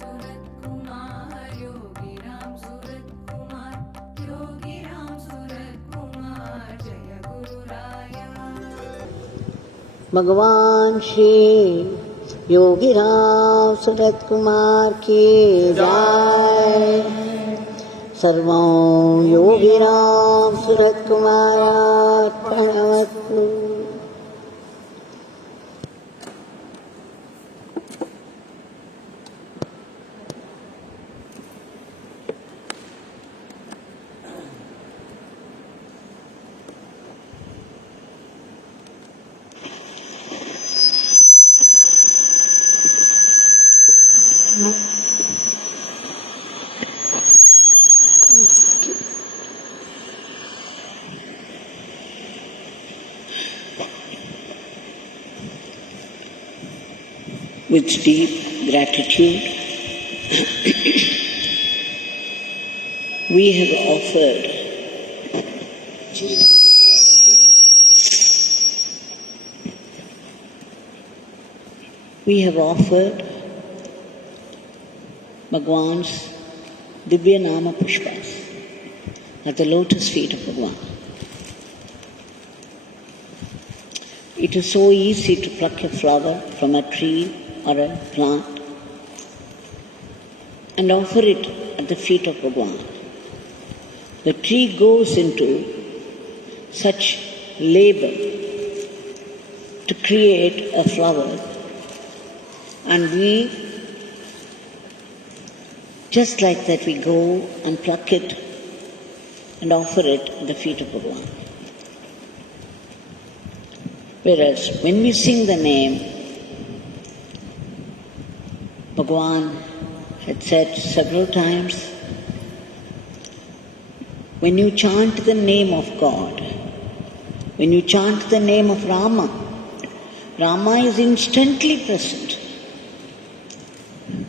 Ramsuratkumar, Yogi Ramsuratkumar, Yogi Ramsuratkumar, Jaya Guru Raya. भगवान श्री योगी रामसूरतकुमार की जय। सर्वं योगी रामसूरतकुमारार्पणमस्तु। With deep gratitude, we have offered Bhagwan's Divya Nama Pushpas at the lotus feet of Bhagwan. It is so easy to pluck a flower from a tree or a plant and offer it at the feet of Bhagwan. The tree goes into such labor to create a flower, and we, just like that, we go and pluck it and offer it at the feet of Bhagwan. Whereas when we sing the name, Bhagwan had said several times, when you chant the name of God, when you chant the name of Rama, Rama is instantly present.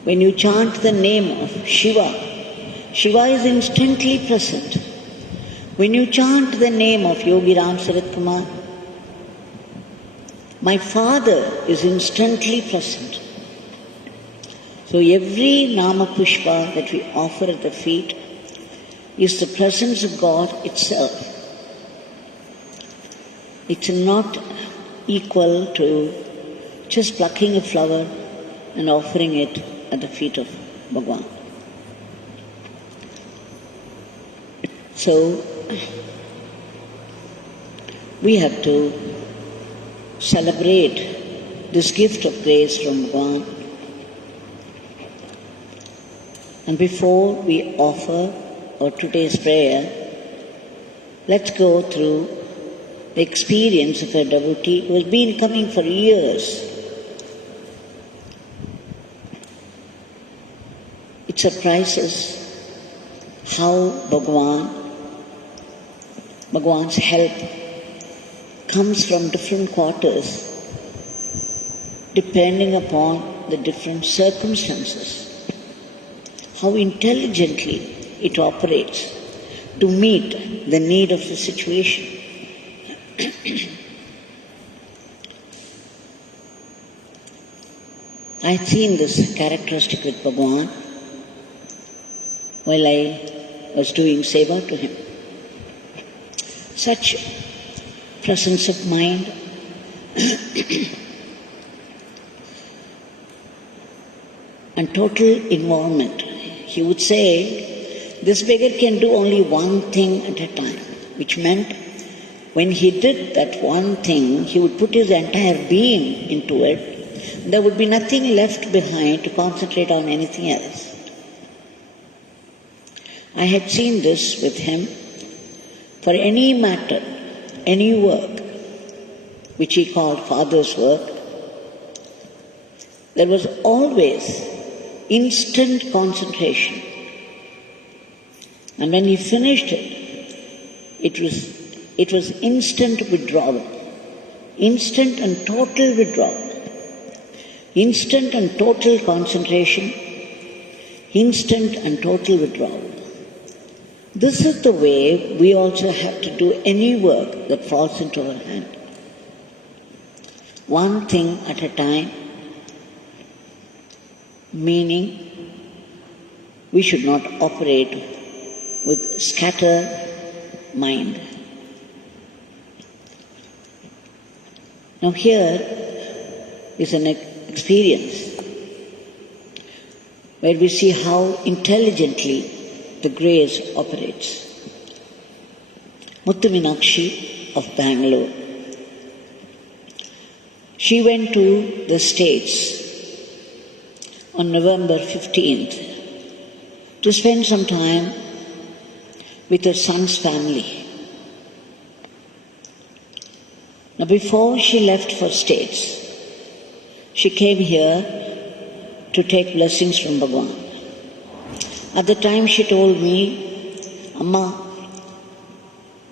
When you chant the name of Shiva, Shiva is instantly present. When you chant the name of Yogi Ramsuratkumar, my Father is instantly present. So every Nama Pushpa that we offer at the feet is the presence of God itself. It's not equal to just plucking a flower and offering it at the feet of Bhagwan. So we have to celebrate this gift of grace from Bhagwan. And before we offer our today's prayer, let's go through the experience of a devotee who has been coming for years. It surprises how Bhagwan's help comes from different quarters depending upon the different circumstances. How intelligently it operates to meet the need of the situation. I had seen this characteristic with Bhagwan while I was doing seva to him. Such presence of mind, and total involvement. He would say, this beggar can do only one thing at a time, which meant when he did that one thing, he would put his entire being into it. There would be nothing left behind to concentrate on anything else. I had seen this with him. For any matter, any work, which he called Father's work, there was always instant concentration. And when he finished it, it was instant withdrawal. Instant and total withdrawal. Instant and total concentration. Instant and total withdrawal. This is the way we also have to do any work that falls into our hand. One thing at a time, meaning we should not operate with scattered mind. Now here is an experience where we see how intelligently the grace operates. Muthu Meenakshi of Bangalore. She went to the States on November 15th to spend some time with her son's family. Now before she left for States, she came here to take blessings from Bhagwan. At the time she told me, Amma,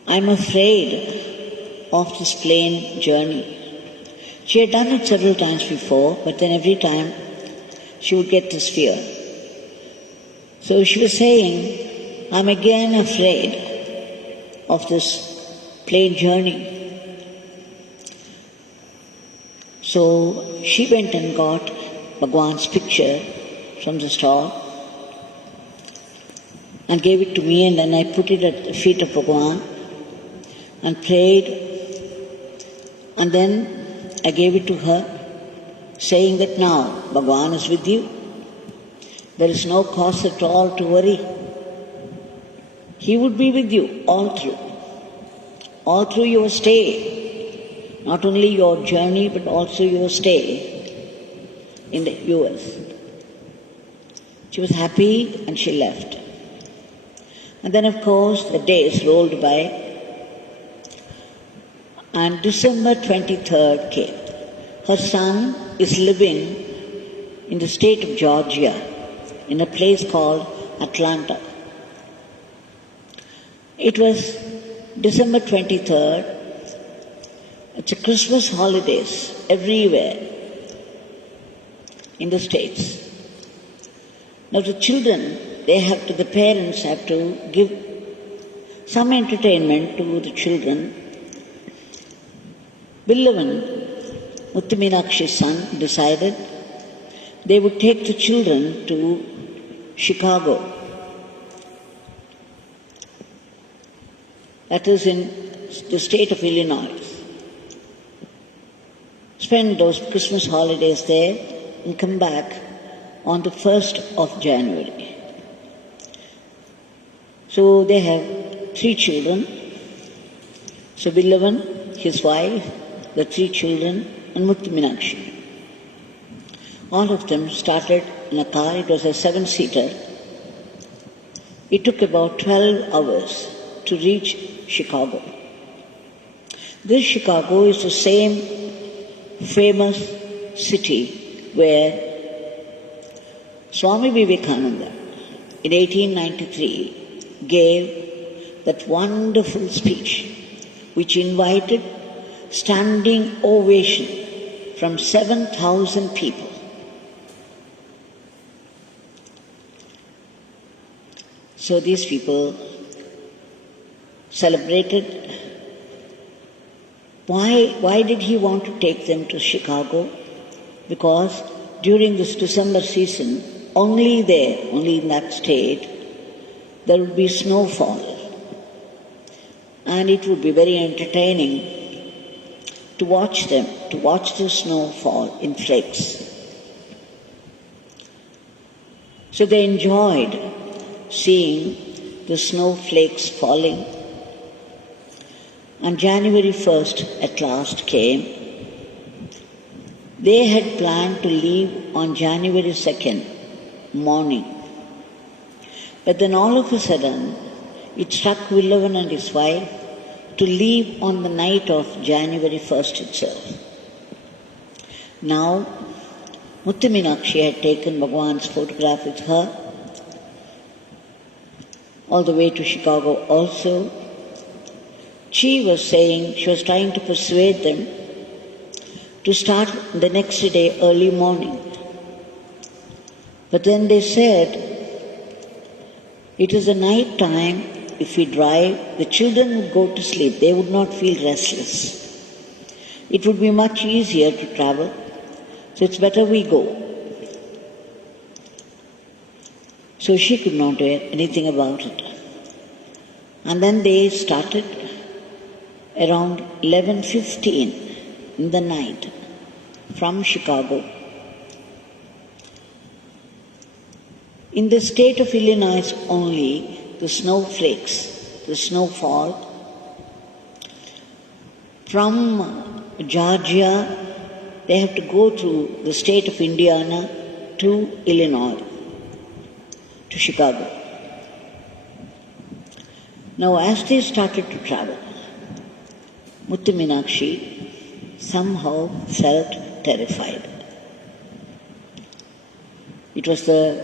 I'm afraid of this plane journey. She had done it several times before, but then every time she would get this fear. So she was saying, I'm again afraid of this plane journey. So she went and got Bhagwan's picture from the store and gave it to me, and then I put it at the feet of Bhagwan and prayed, and then I gave it to her, saying that now Bhagwan is with you. There is no cause at all to worry. He would be with you all through your stay, not only your journey but also your stay in the US. She was happy and she left. And then of course the days rolled by, and December 23rd came. Her son is living in the state of Georgia, in a place called Atlanta. It was December 23rd. It's a Christmas holidays everywhere in the States. Now the children, the parents have to give some entertainment to the children. Billavan, Muthu Meenakshi's son, decided they would take the children to Chicago. That is in the state of Illinois. Spend those Christmas holidays there and come back on the 1st of January. So they have 3 children. So Billavan, his wife, the 3 children, and Muthu Meenakshi. All of them started in a car. It was a 7-seater. It took about 12 hours to reach Chicago. This Chicago is the same famous city where Swami Vivekananda in 1893 gave that wonderful speech which invited standing ovation from 7,000 people. So these people celebrated. Why did he want to take them to Chicago? Because during this December season, only in that state, there would be snowfall. And it would be very entertaining to watch the snowfall in flakes. So they enjoyed seeing the snowflakes falling. And January 1st at last came. They had planned to leave on January 2nd morning. But then all of a sudden, it struck Villavan and his wife to leave on the night of January 1st itself. Now, Muthu Meenakshi had taken Bhagwan's photograph with her all the way to Chicago also. She was trying to persuade them to start the next day early morning. But then they said, it is a night time, if we drive, the children would go to sleep, they would not feel restless. It would be much easier to travel, so it's better we go. So she could not do anything about it. And then they started around 11:15 in the night from Chicago. In the state of Illinois only, the snowflakes, the snowfall, from Georgia, they have to go through the state of Indiana to Illinois, to Chicago. Now, as they started to travel, Muthu Meenakshi somehow felt terrified. It was the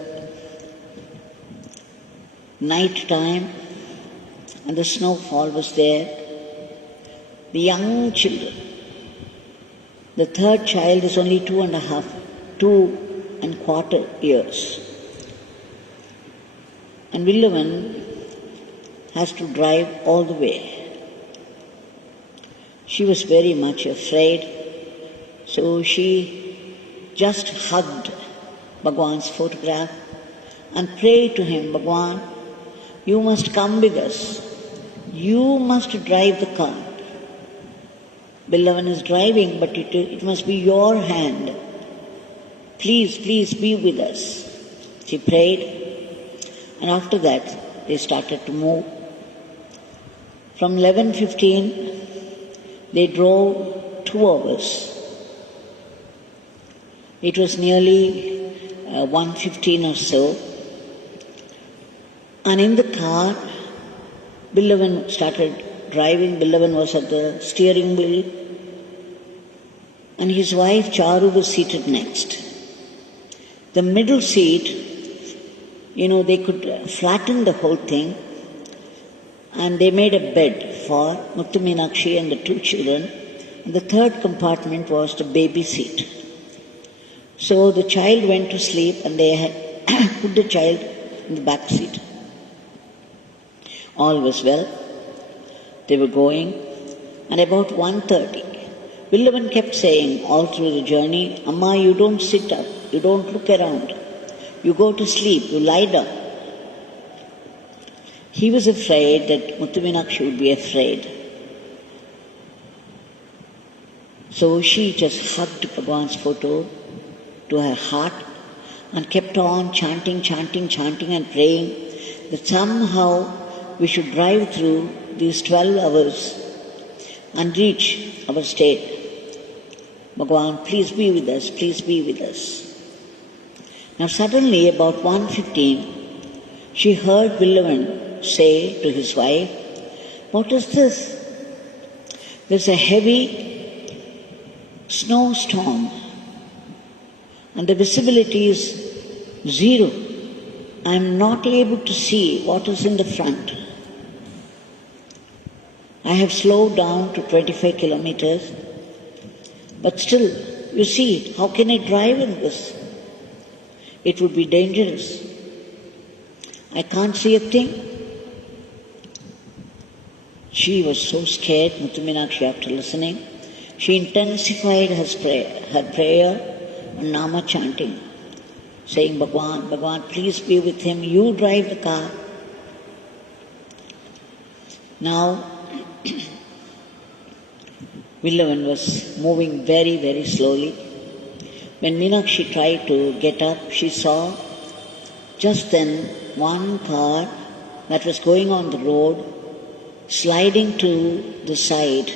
night time and the snowfall was there. The young children, the third child is only 2.25 years. And Villavan has to drive all the way. She was very much afraid, so she just hugged Bhagwan's photograph and prayed to him, Bhagwan, you must come with us. You must drive the car. Villavan is driving, but it must be your hand. Please, please be with us. She prayed, and after that they started to move. From 11:15, they drove 2 hours. It was nearly 1:15 or so. And in the car, Villavan started driving. Villavan was at the steering wheel. And his wife Charu was seated next. The middle seat, they could flatten the whole thing. And they made a bed for Muthu Meenakshi and the 2 children. And the third compartment was the baby seat. So the child went to sleep and they had put the child in the back seat. All was well. They were going. And about 1:30, Villavan kept saying all through the journey, Amma, you don't sit up. You don't look around. You go to sleep. You lie down. He was afraid that Muthu Meenakshi would be afraid. So she just hugged Bhagwan's photo to her heart and kept on chanting and praying that somehow we should drive through these 12 hours and reach our state. Bhagwan, please be with us, please be with us. Now suddenly, about 1:15, she heard Villavan say to his wife, what is this? There's a heavy snowstorm and the visibility is 0. I'm not able to see what is in the front. I have slowed down to 25 kilometers, but still, you see, how can I drive in this? It would be dangerous. I can't see a thing. She was so scared, Muthu Meenakshi, after listening. She intensified her prayer and Nama chanting, saying, Bhagwan, please be with him. You drive the car. Now, Villavan was moving very, very slowly. When Meenakshi tried to get up, she saw just then one car that was going on the road sliding to the side.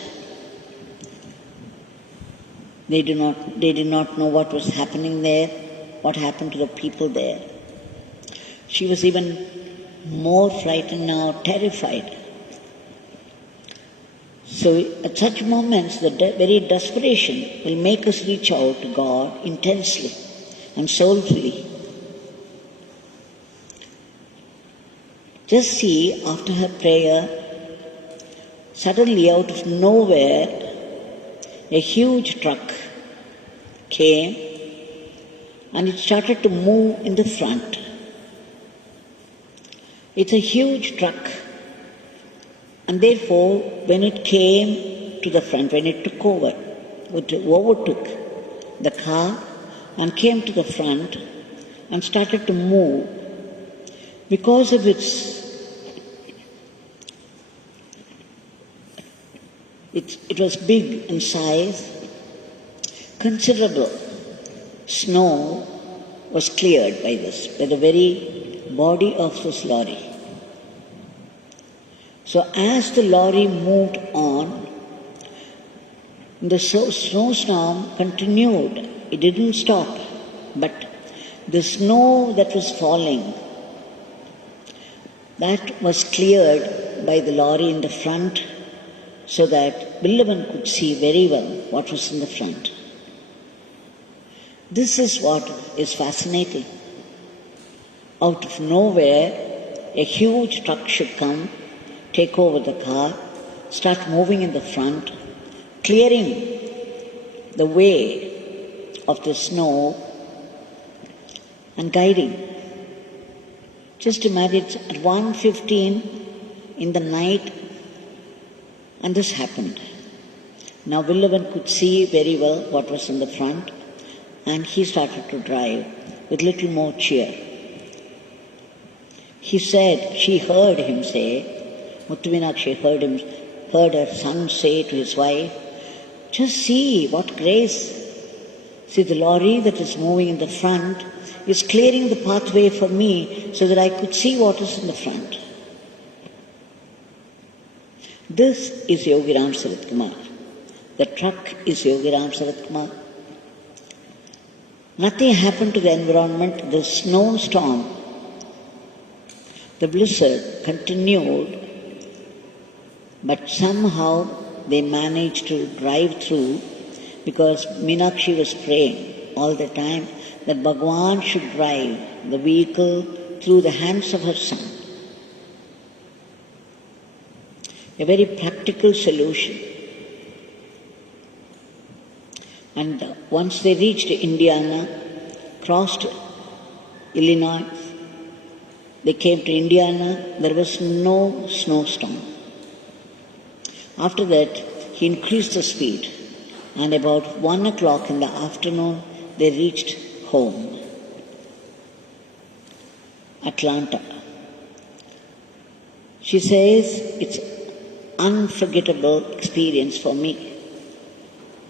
They did not know what was happening there, what happened to the people there. She was even more frightened now, terrified. So at such moments, the very desperation will make us reach out to God intensely and soulfully. Just see, after her prayer, suddenly out of nowhere, a huge truck came and it started to move in the front. It's a huge truck. And therefore, when it came to the front, when it took over, it overtook the car and came to the front and started to move. Because of it was big in size, considerable snow was cleared by the very body of this lorry. So as the lorry moved on, the snowstorm continued. It didn't stop, but the snow that was falling, that was cleared by the lorry in the front, so that Billavan could see very well what was in the front. This is what is fascinating. Out of nowhere, a huge truck should come, take over the car, start moving in the front, clearing the way of the snow and guiding. Just imagine, it's at 1:15 in the night, and this happened. Now Billavan could see very well what was in the front, and he started to drive with little more cheer. She heard him say, Muthuvinakshi heard her son say to his wife, just see what grace. See, the lorry that is moving in the front is clearing the pathway for me so that I could see what is in the front. This is Yogi Ramsuratkumar. The truck is Yogi Ramsuratkumar. Nothing happened to the environment. The snowstorm, the blizzard continued, but somehow they managed to drive through, because Meenakshi was praying all the time that Bhagwan should drive the vehicle through the hands of her son. A very practical solution. And once they reached Indiana, crossed Illinois, they came to Indiana, there was no snowstorm. After that, he increased the speed, and about 1 o'clock in the afternoon, they reached home, Atlanta. She says, it's unforgettable experience for me,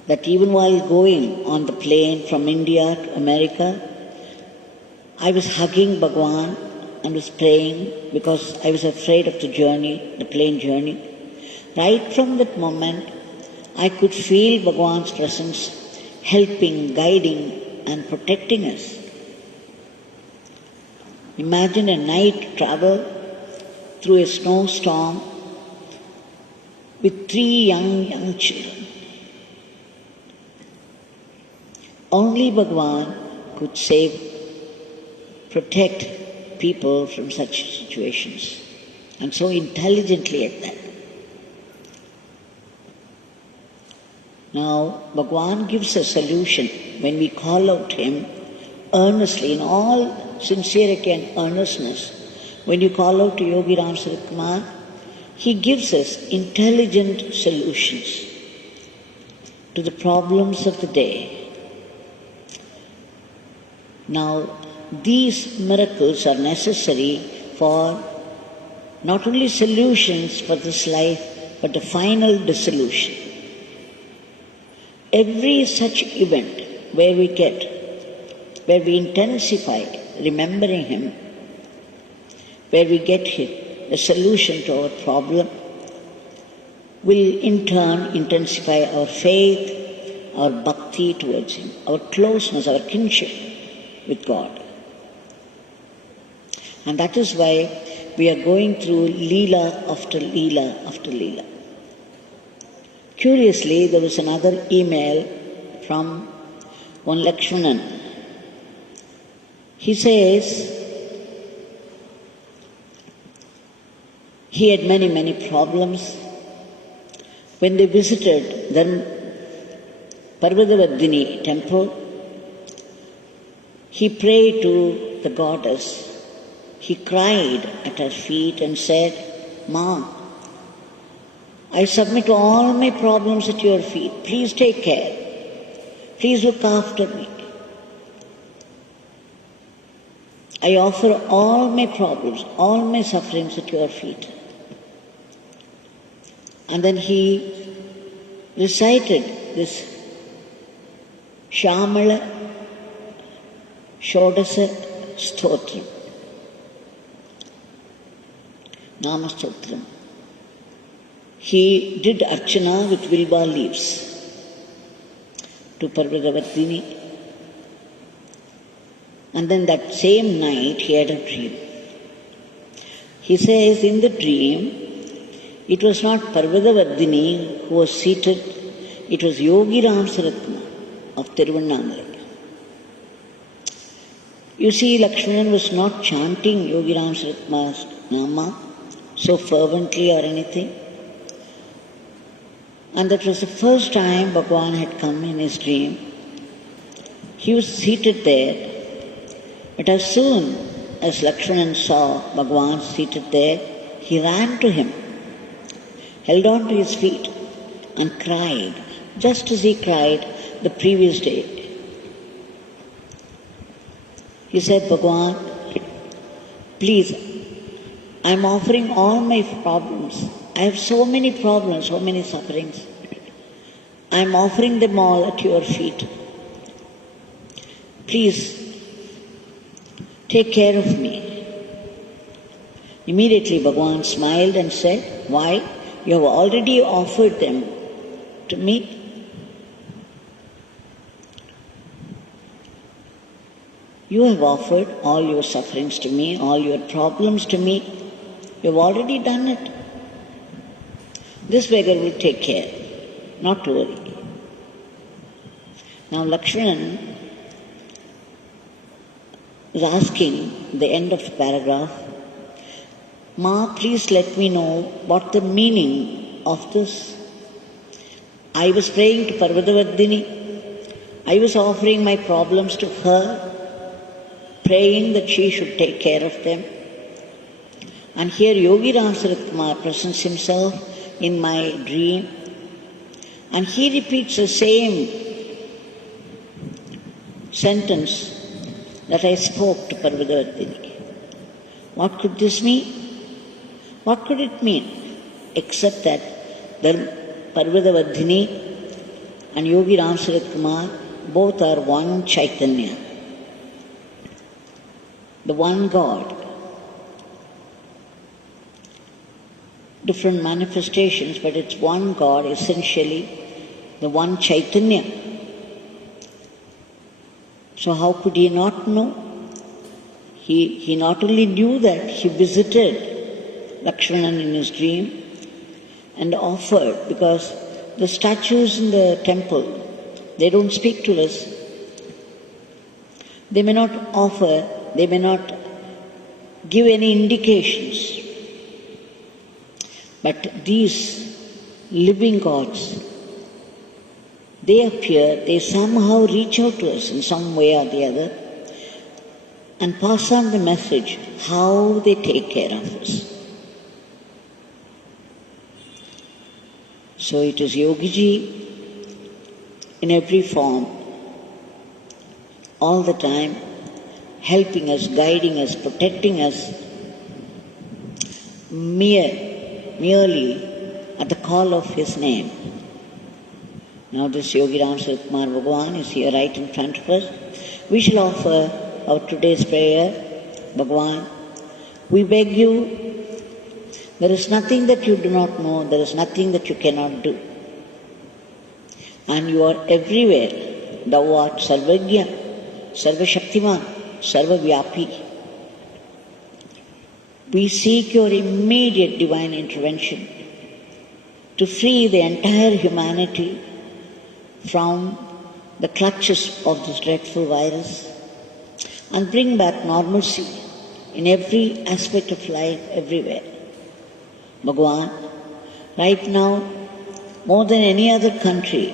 that even while going on the plane from India to America, I was hugging Bhagwan and was praying because I was afraid of the journey, the plane journey. Right from that moment, I could feel Bhagwan's presence helping, guiding and protecting us. Imagine a night travel through a snowstorm with 3 young children. Only Bhagwan could save, protect people from such situations, and so intelligently at that. Now, Bhagwan gives a solution when we call out him earnestly, in all sincerity and earnestness. When you call out to Yogi Ramsuratkumar, he gives us intelligent solutions to the problems of the day. Now, these miracles are necessary for not only solutions for this life, but the final dissolution. Every such event where we intensify remembering him, where we get a solution to our problem, will in turn intensify our faith, our bhakti towards him, our closeness, our kinship with God. And that is why we are going through Leela after Leela after Leela. Curiously, there was another email from one Lakshmanan. He says he had many problems. When they visited the Parvatavardhini temple, he prayed to the goddess. He cried at her feet and said, "Ma, I submit all my problems at your feet. Please take care. Please look after me." I offer all my problems, all my sufferings at your feet. And then he recited this Shamala Shodasa Stotram, Nama Stotram. He did Archana with Vilva leaves to Parvadavardhini. And then that same night he had a dream. He says in the dream, it was not Parvadavardhini who was seated, it was Yogi Ramsuratkumar of Tiruvannamalai. You see, Lakshmanan was not chanting Yogi Ramsuratkumar's Nama so fervently or anything. And that was the first time Bhagwan had come in his dream. He was seated there. But as soon as Lakshmanan saw Bhagwan seated there, he ran to him, held on to his feet and cried, just as he cried the previous day. He said, Bhagwan, please, I am offering all my problems. I have so many problems, so many sufferings. I am offering them all at your feet. Please, take care of me. Immediately Bhagwan smiled and said, why? You have already offered them to me. You have offered all your sufferings to me, all your problems to me. You have already done it. This beggar will take care, not to worry. Now Lakshmanan is asking the end of the paragraph, Ma, please let me know what the meaning of this. I was praying to Parvadavardhini. I was offering my problems to her, praying that she should take care of them. And here Yogi Ramsuratkumar presents himself in my dream, and he repeats the same sentence that I spoke to Parvadavardhini. What could this mean? What could it mean? Except that Parvadavardhini and Yogi Ramsuratkumar both are one Chaitanya, the one God. Different manifestations, but it's one God, essentially, the one Chaitanya. So how could he not know? He not only knew that, he visited Lakshmanan in his dream and offered, because the statues in the temple, they don't speak to us. They may not offer, they may not give any indications. But these living gods, they appear, they somehow reach out to us in some way or the other and pass on the message how they take care of us. So it is Yogiji in every form, all the time, helping us, guiding us, protecting us, merely at the call of his name. Now this Yogi Ramsuratkumar Bhagwan is here right in front of us. We shall offer our today's prayer. Bhagwan, we beg you, there is nothing that you do not know, there is nothing that you cannot do. And you are everywhere. Thou art Sarvagya, Sarvashaktiman, Sarvavyapi. We seek your immediate divine intervention to free the entire humanity from the clutches of this dreadful virus and bring back normalcy in every aspect of life, everywhere. Bhagwan, right now, more than any other country,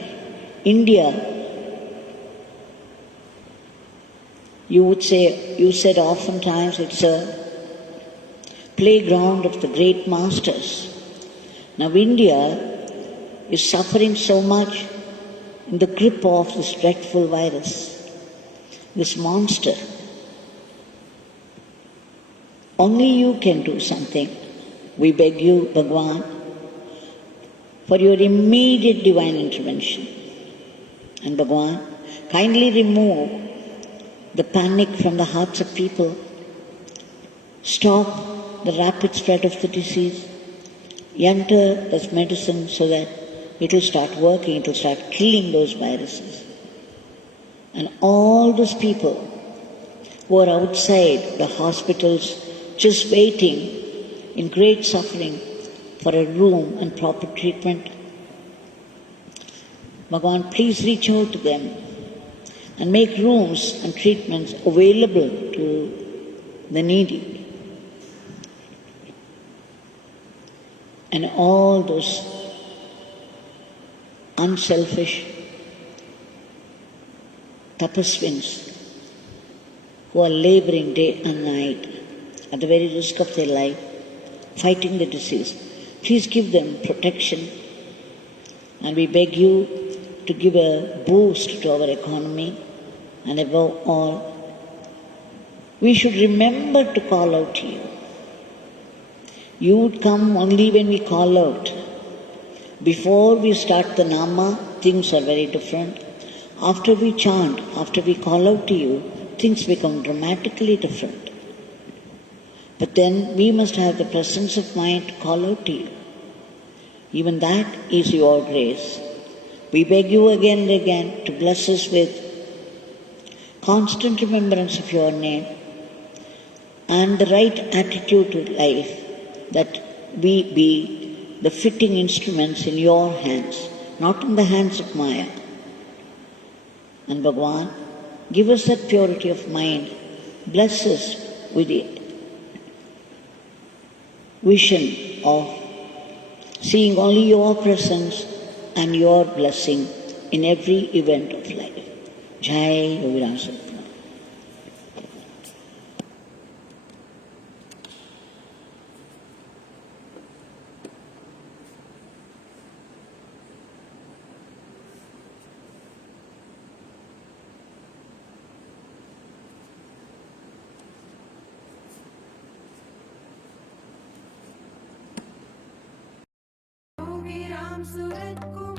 India, you said oftentimes it's a playground of the great masters. Now India is suffering so much in the grip of this dreadful virus, this monster. Only you can do something. We beg you, Bhagwan, for your immediate divine intervention. And Bhagwan, kindly remove the panic from the hearts of people. Stop the rapid spread of the disease. Enter this medicine so that it will start working, it will start killing those viruses. And all those people who are outside the hospitals just waiting in great suffering for a room and proper treatment, Bhagwan, please reach out to them and make rooms and treatments available to the needy. And all those unselfish tapasvins who are laboring day and night at the very risk of their life, fighting the disease, please give them protection. And we beg you to give a boost to our economy, and above all, we should remember to call out to you. You would come only when we call out. Before we start the Nama, things are very different. After we chant, after we call out to you, things become dramatically different. But then we must have the presence of mind to call out to you. Even that is your grace. We beg you again and again to bless us with constant remembrance of your name and the right attitude to life, that we be the fitting instruments in your hands, not in the hands of Maya. And Bhagwan, give us that purity of mind. Bless us with the vision of seeing only your presence and your blessing in every event of life. Jai Yogi Ramsuratkumar. Yogi Ramsuratkumar